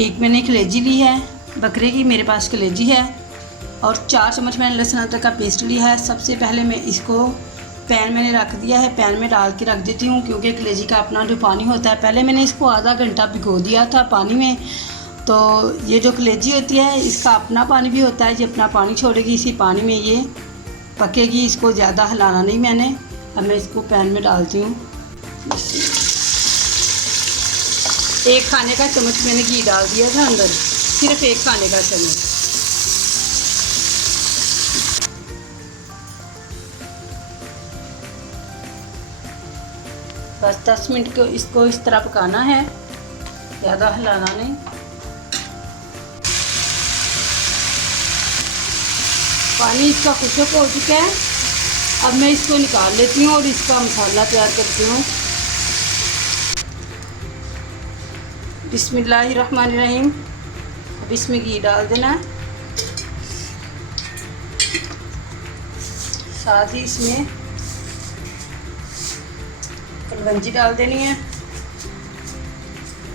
एक मैंने कलेजी ली है बकरे की, मेरे पास कलेजी है। और 4 चम्मच मैंने लहसुन अदरक का पेस्ट लिया है। सबसे पहले मैं इसको पैन मैंने रख दिया है, पैन में डाल के रख देती हूँ, क्योंकि कलेजी का अपना जो पानी होता है, पहले मैंने इसको आधा घंटा भिगो दिया था पानी में। तो ये जो कलेजी होती है इसका अपना पानी भी होता है, ये अपना पानी छोड़ेगी, इसी पानी में ये पकेगी। इसको ज़्यादा हिलाना नहीं मैंने। अब मैं इसको पैन में डालती हूँ। 1 खाने का चम्मच मैंने घी डाल दिया था अंदर, सिर्फ 1 खाने का चम्मच। बस 10 मिनट को इसको इस तरह पकाना है, ज़्यादा हिलाना नहीं। पानी इसका खुशक हो चुका है। अब मैं इसको निकाल लेती हूँ और इसका मसाला तैयार करती हूँ। बिस्मिल्लाहिर्रहमानिर्रहीम। अब इसमें घी डाल देना है, साथ ही इसमें कलौंजी डाल देनी है।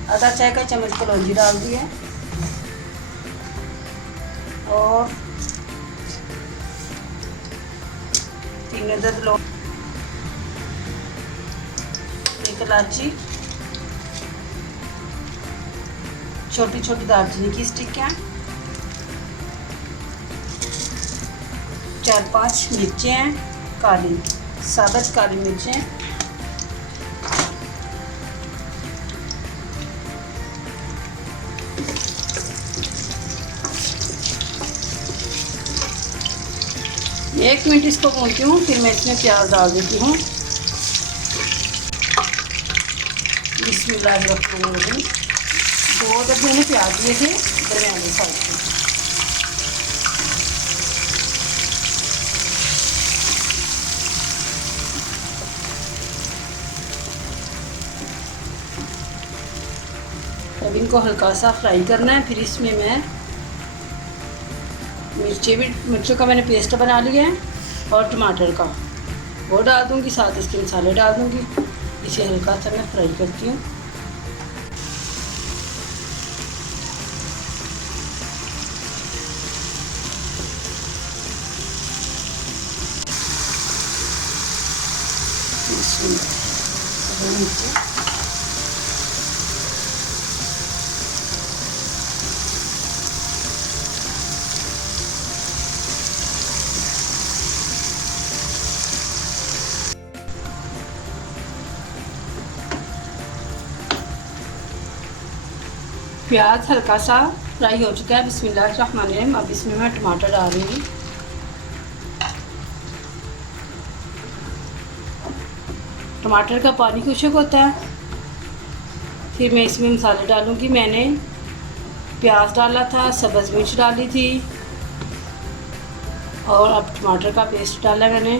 आधा चाय का चम्मच कलौंजी डाल दी है और 3 अदद लौंग, 1 इलायची, छोटी छोटी दालचीनी की स्टिक, 4-5 मिर्चें हैं काली, साबुत काली मिर्चें, एक मिनट इसको भूनती हूँ, फिर मैं इसमें प्याज डाल देती हूँ। बिस्मिल्लाहिर्रहमानिर्रहीम। 2 अदद मैंने प्याज लिए थे दरमियाने साइज के। अब इनको हल्का सा फ्राई करना है। फिर इसमें मैं मिर्चों का मैंने पेस्ट बना लिया है और टमाटर का वो डाल दूँगी, साथ इसके मसाले डाल दूँगी। इसे हल्का सा मैं फ्राई करती हूँ। प्याज हल्का सा फ्राई हो चुका है। बिस्मिल्लाहिर्रहमानिर्रहीम। अब इसमें मैं टमाटर डाल रही हूँ। टमाटर का पानी खुशक होता है। फिर मैं इसमें मसाले डालूँगी। मैंने प्याज डाला था, सब्ज़ मिर्च डाली थी और अब टमाटर का पेस्ट डाला मैंने।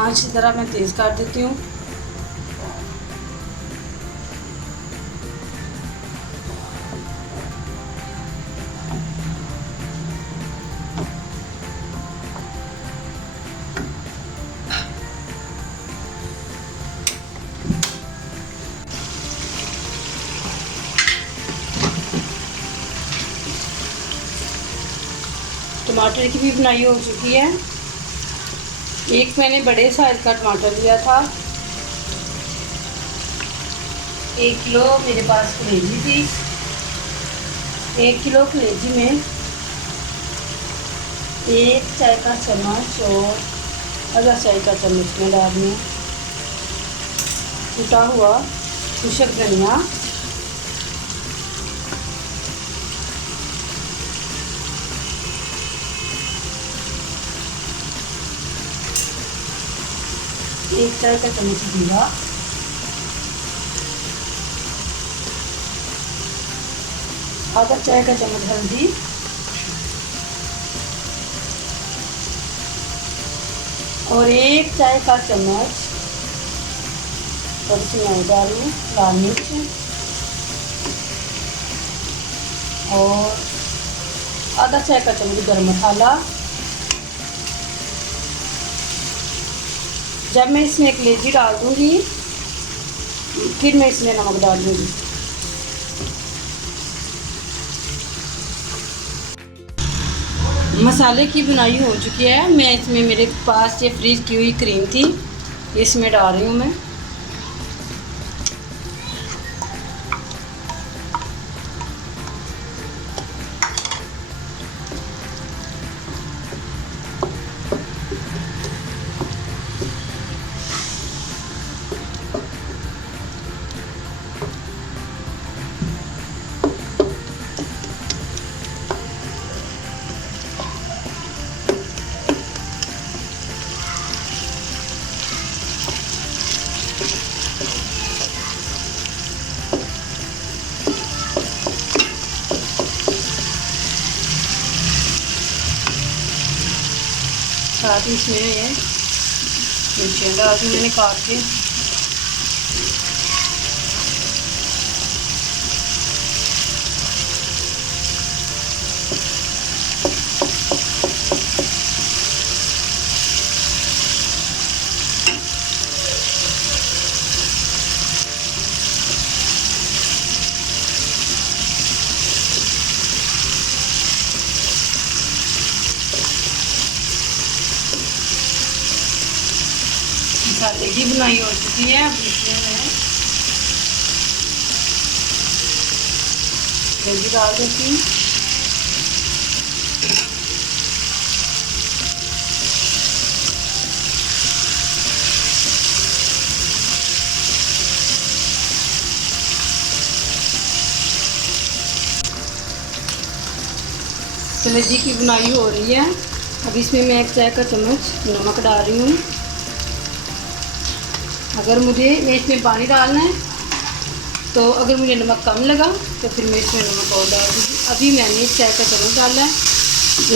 आँच की तरह मैं तेज़ कर देती हूँ। टमाटर की भी बुनाई हो चुकी है। एक मैंने बड़े साइज़ का टमाटर लिया था। 1 किलो मेरे पास कलेजी थी। 1 किलो कलेजी में 1 चाय का चम्मच और आधा चाय का चम्मच में डालनी है कुटा हुआ खुशक धनिया, एक चाय का चम्मच जीरा, आधा चाय का चम्मच हल्दी और 1 चाय का चम्मच और इसमें डालूँ लाल मिर्च और आधा चाय का चम्मच गरम मसाला जब मैं इसमें कलेजी डाल दूँगी फिर मैं इसमें नमक डाल दूँगी। मसाले की बुनाई हो चुकी है। मैं इसमें मेरे पास ये फ्रीज की हुई क्रीम थी, इसमें डाल रही हूँ मैं। साथ ही इसमें ये मिर्चियाँ डाल दी मैंने काट के। मसाले की बुनाई हो चुकी है। अब इसमें मैं जल्दी डाल देती हूँ। कलेजी की बुनाई हो रही है। अब इसमें मैं 1 चाय का चम्मच नमक डाल रही हूँ। अगर मुझे इसमें पानी डालना है तो अगर मुझे नमक कम लगा तो फिर मैं इसमें नमक और डाल दूँगी। अभी मैंने 1 चाय का चम्मच डाला है।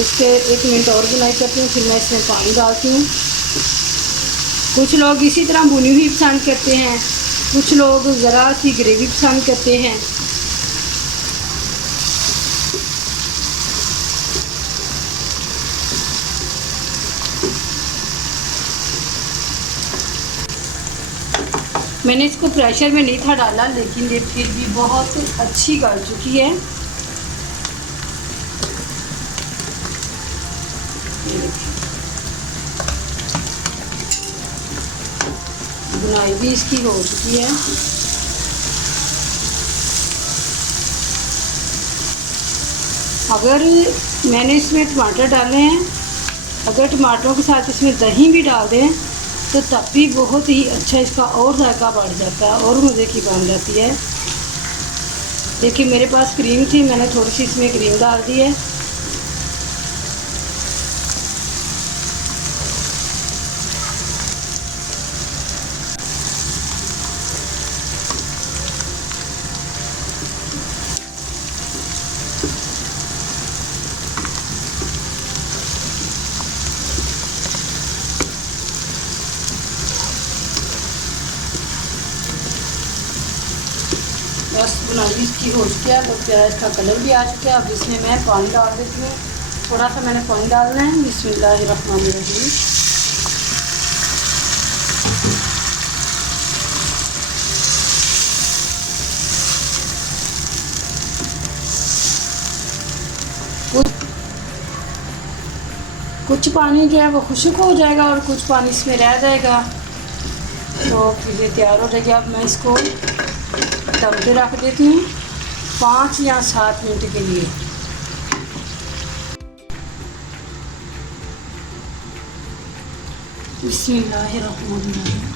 इसके 1 मिनट और बुनाई करती हूँ, फिर मैं इसमें पानी डालती हूँ। कुछ लोग इसी तरह भुनी हुई पसंद करते हैं, कुछ लोग ज़रा सी ग्रेवी पसंद करते हैं। मैंने इसको प्रेशर में नहीं था डाला, लेकिन ये फिर भी बहुत अच्छी गल चुकी है। बुनाई भी इसकी हो चुकी है। अगर मैंने इसमें टमाटर डाले हैं, अगर टमाटरों के साथ इसमें दही भी डाल दें तो तब भी बहुत ही अच्छा इसका और जायका बढ़ जाता है और मज़े की बन जाती है। देखिए मेरे पास क्रीम थी, मैंने थोड़ी सी इसमें क्रीम डाल दी है। बस बुनाई इसकी हो चुकी है। तो प्याज का कलर भी आ चुका है। अब इसमें मैं पानी डाल देती हूँ। थोड़ा सा मैंने पानी डालना है। बिस्मिल्लाहिर्रहमानिर्रहीम। कुछ पानी जो है वो खुश्क हो जाएगा और कुछ पानी इसमें रह जाएगा, तो फिर ये तैयार हो जाएगी। अब मैं इसको दम पे रख देती हूँ 5 या 7 मिनट के लिए। बिस्मिल्लाहिर्रहमानिर्रहीम।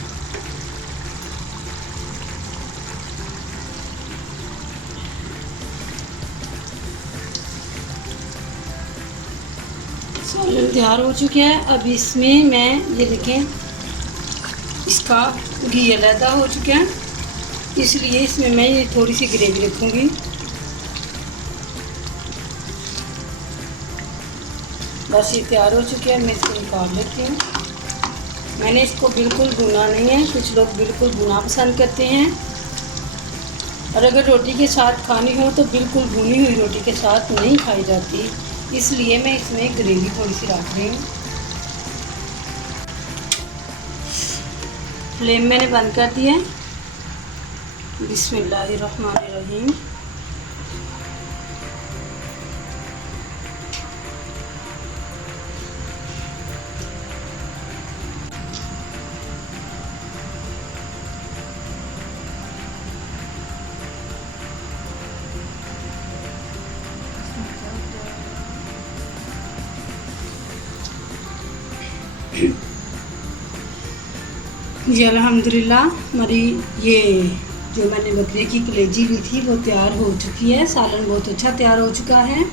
सालन तैयार हो चुके हैं। अब इसमें मैं ये देखें इसका घी अलहदा हो चुका है, इसलिए इसमें मैं ये थोड़ी सी ग्रेवी रखूँगी। बस ये तैयार हो चुके हैं। मैं इसको निकाल लेती हूँ। मैंने इसको बिल्कुल भुना नहीं है। कुछ लोग बिल्कुल भुना पसंद करते हैं, और अगर रोटी के साथ खानी हो तो बिल्कुल भुनी हुई रोटी के साथ नहीं खाई जाती, इसलिए मैं इसमें ग्रेवी थोड़ी सी रख रही हूँ। फ्लेम मैंने बंद कर दी है। बिस्मिल्लाहिर्रहमानिर्रहीम। जी अल्हम्दुलिल्लाह, हमारी ये जो मैंने बकरे की कलेजी ली थी वो तैयार हो चुकी है। सालन बहुत अच्छा तैयार हो चुका है।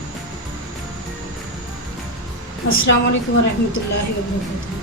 अस्सलाम वालेकुम वरहमतुल्लाहि वबरकातुहू।